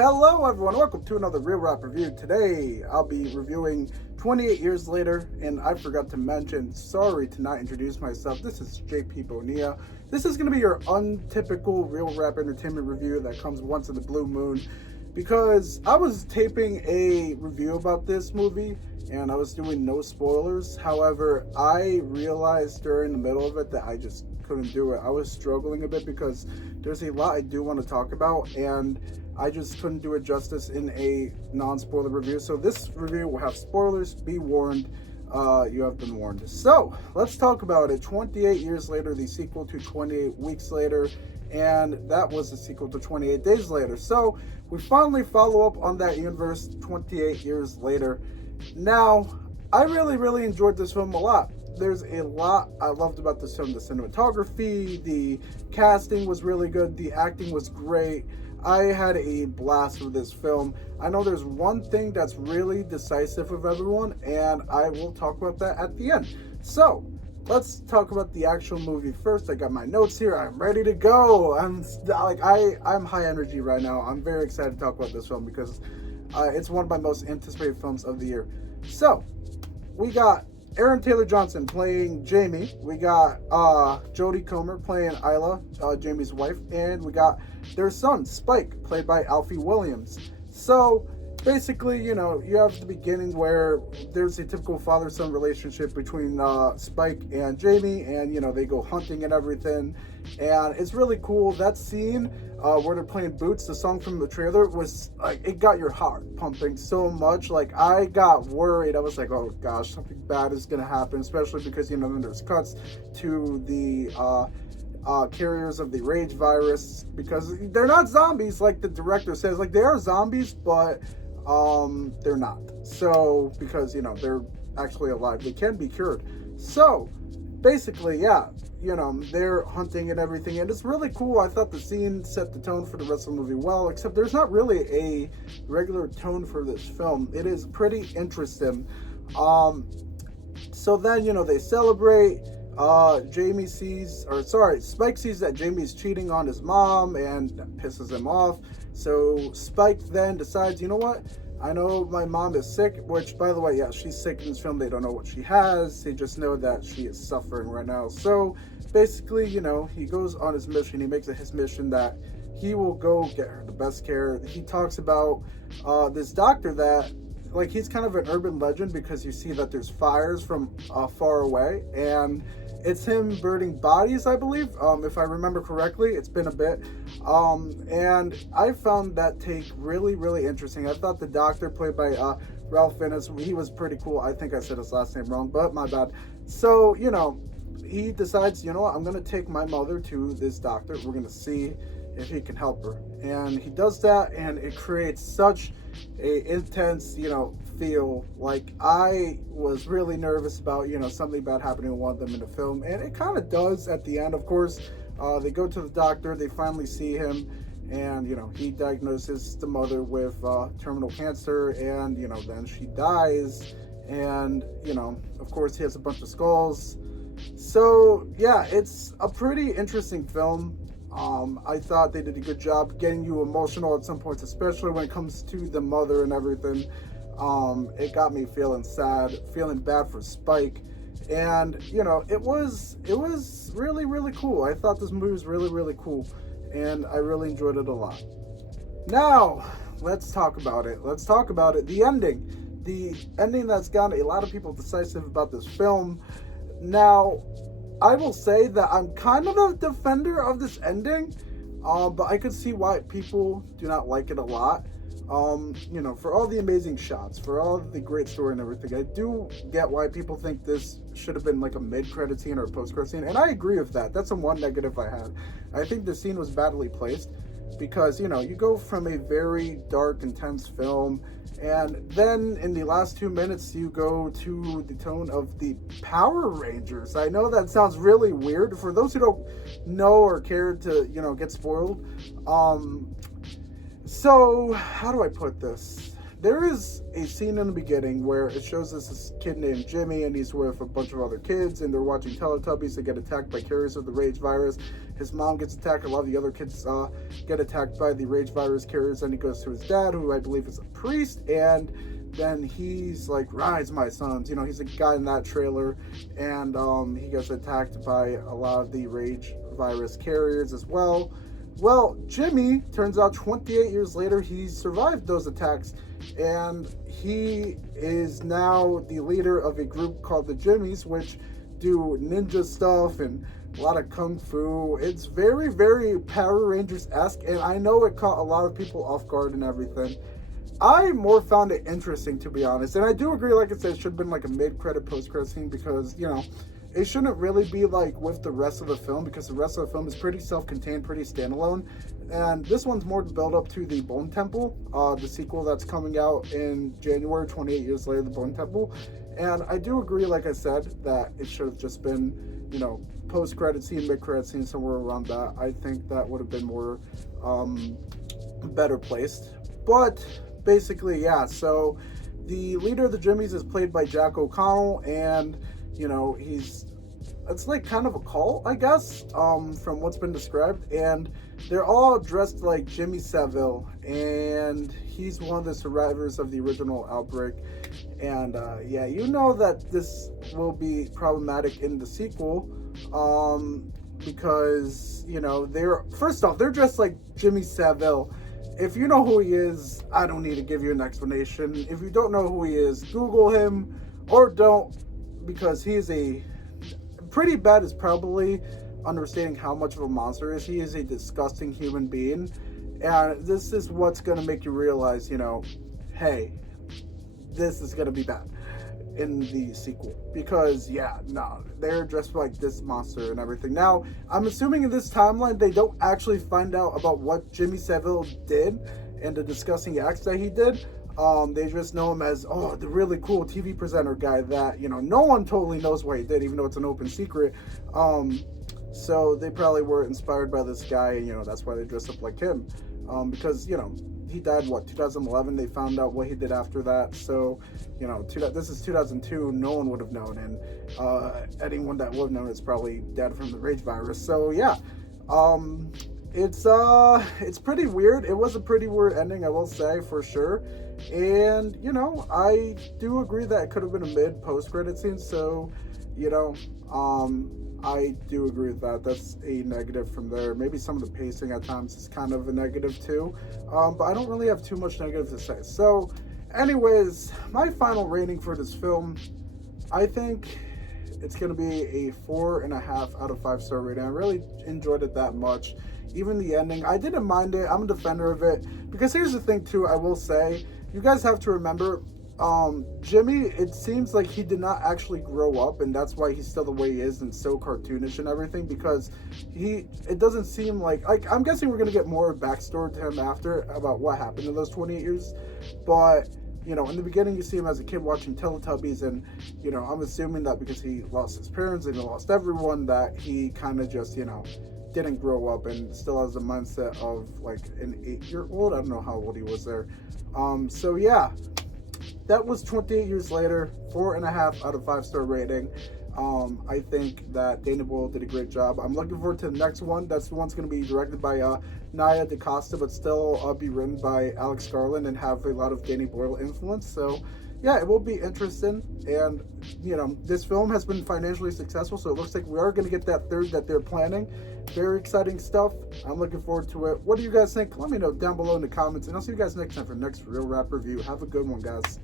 Hello, everyone. Welcome to another Real Rap review. Today, I'll be reviewing 28 Years Later, and I forgot to mention, sorry to not introduce myself. This is JP Bonilla. This is going to be your untypical Real Rap entertainment review that comes once in the blue moon because I was taping a review about this movie and I was doing no spoilers. However, I realized during the middle of it that I just couldn't do it. I was struggling a bit because there's a lot I do want to talk about, and I just couldn't do it justice in a non-spoiler review. So this review will have spoilers. Be warned. You have been warned. So let's talk about it. 28 Years Later, the sequel to 28 Weeks Later, and that was the sequel to 28 Days Later. So we finally follow up on that universe 28 years later. Now, I really enjoyed this film a lot. There's a lot I loved about this film. The cinematography, the casting was really good, the acting was great. I had a blast with this film. I know there's one thing that's really decisive of everyone, and I will talk about that at the end. So, let's talk about the actual movie first. I got my notes here. I'm ready to go. I'm high energy right now. I'm very excited to talk about this film because it's one of my most anticipated films of the year. So, we got Aaron Taylor Johnson playing Jamie. We got Jodie Comer playing Isla, Jamie's wife, and we got their son Spike, played by Alfie Williams. So basically, you have the beginning where there's a typical father-son relationship between Spike and Jamie, and they go hunting and everything, and it's really cool. That scene where they're playing Boots, the song from the trailer, was like, it got your heart pumping so much. Like, I got worried. I was like, oh gosh, something bad is gonna happen, especially because then there's cuts to the carriers of the rage virus, because they're not zombies like the director says. Like, they are zombies, but they're not. So because they're actually alive, they can be cured. So basically, yeah, they're hunting and everything, and it's really cool. I thought the scene set the tone for the rest of the movie well, except there's not really a regular tone for this film. It is pretty interesting. So then they celebrate. Spike sees that Jamie's cheating on his mom and pisses him off. So Spike then decides, you know what? I know my mom is sick, which, by the way, yeah, she's sick in this film. They don't know what she has. They just know that she is suffering right now. So basically, he goes on his mission. He makes it his mission that he will go get her the best care. He talks about this doctor that, like, he's kind of an urban legend because you see that there's fires from far away, and it's him burning bodies, I believe, if I remember correctly. It's been a bit. And I found that take really interesting. I thought the doctor, played by Ralph Fiennes, he was pretty cool. I think I said his last name wrong, but my bad. So, he decides, you know what, I'm going to take my mother to this doctor. We're going to see if he can help her. And he does that, and it creates such a intense, feel. Like, I was really nervous about, something bad happening to one of them in the film, and it kind of does at the end. Of course, they go to the doctor, they finally see him, and, he diagnoses the mother with terminal cancer, and, then she dies, and, of course, he has a bunch of skulls. So, yeah, it's a pretty interesting film. I thought they did a good job getting you emotional at some points, especially when it comes to the mother and everything. It got me feeling sad, feeling bad for Spike, and it was really cool. I thought this movie was really cool, and I really enjoyed it a lot. Now, let's talk about it. The ending that's gotten a lot of people decisive about this film. Now, I will say that I'm kind of a defender of this ending, but I could see why people do not like it a lot. For all the amazing shots, for all the great story and everything, I do get why people think this should have been like a mid-credit scene or a post-credit scene, and I agree with that. That's the one negative I had. I think the scene was badly placed because, you go from a very dark, intense film, and then in the last 2 minutes, you go to the tone of the Power Rangers. I know that sounds really weird. For those who don't know or care to, get spoiled, so how do I put this? There is a scene in the beginning where it shows us this kid named Jimmy, and he's with a bunch of other kids, and they're watching Teletubbies. They get attacked by carriers of the rage virus, his mom gets attacked. A lot of the other kids get attacked by the rage virus carriers. And he goes to his dad, who I believe is a priest, and then he's like, rise my sons. He's a guy in that trailer, and he gets attacked by a lot of the rage virus carriers as well. Well, Jimmy, turns out 28 years later, he survived those attacks, and he is now the leader of a group called the Jimmies, which do ninja stuff and a lot of kung fu. It's very, very Power Rangers-esque, and I know it caught a lot of people off guard and everything. I more found it interesting, to be honest, and I do agree, like I said, it should have been like a mid-credit, post-credit scene, because, it shouldn't really be like with the rest of the film, because the rest of the film is pretty self-contained, pretty standalone, and this one's more to build up to the Bone Temple, the sequel that's coming out in January, 28 years later, the Bone Temple. And I do agree, like I said, that it should have just been, post-credit scene, mid-credit scene, somewhere around that. I think that would have been more better placed. But basically, yeah, so the leader of the Jimmies is played by Jack O'Connell, and it's like kind of a cult, I guess, from what's been described, and they're all dressed like Jimmy Savile, and he's one of the survivors of the original outbreak. And yeah, that this will be problematic in the sequel, because they're dressed like Jimmy Savile. If you know who he is, I don't need to give you an explanation. If you don't know who he is, Google him, or don't, because he's pretty bad is probably understating how much of a monster is. He is a disgusting human being, and this is what's going to make you realize, hey, this is going to be bad in the sequel, because they're dressed like this monster and everything. Now, I'm assuming in this timeline they don't actually find out about what Jimmy Savile did and the disgusting acts that he did. They just know him as, the really cool TV presenter guy that, no one totally knows what he did, even though it's an open secret. So they probably were inspired by this guy, and, that's why they dress up like him. Because, he died, 2011? They found out what he did after that. So, this is 2002. No one would have known. And anyone that would have known is probably dead from the rage virus. So, yeah. It's pretty weird. It was a pretty weird ending, I will say, for sure. And, I do agree that it could have been a mid-post-credit scene. So, I do agree with that. That's a negative from there. Maybe some of the pacing at times is kind of a negative too. But I don't really have too much negative to say. So, anyways, my final rating for this film, I think it's going to be a 4.5 out of 5 star rating. I really enjoyed it that much. Even the ending, I didn't mind it. I'm a defender of it. Because here's the thing too, I will say, you guys have to remember, Jimmy, it seems like he did not actually grow up, and that's why he's still the way he is and so cartoonish and everything, because it doesn't seem like I'm guessing we're going to get more backstory to him after about what happened in those 28 years, but, in the beginning you see him as a kid watching Teletubbies, and, I'm assuming that because he lost his parents and he lost everyone, that he kind of just, didn't grow up and still has the mindset of like an 8-year-old. I don't know how old he was there. So yeah, that was 28 years later, 4.5 out of 5 star rating. I think that Danny Boyle did a great job. I'm looking forward to the next one. That's the one's going to be directed by Nia DaCosta, but still be written by Alex Garland and have a lot of Danny Boyle influence. So yeah, it will be interesting. And, this film has been financially successful, so it looks like we are going to get that third that they're planning. Very exciting stuff. I'm looking forward to it. What do you guys think? Let me know down below in the comments, and I'll see you guys next time for the next Real Rap Review. Have a good one, guys.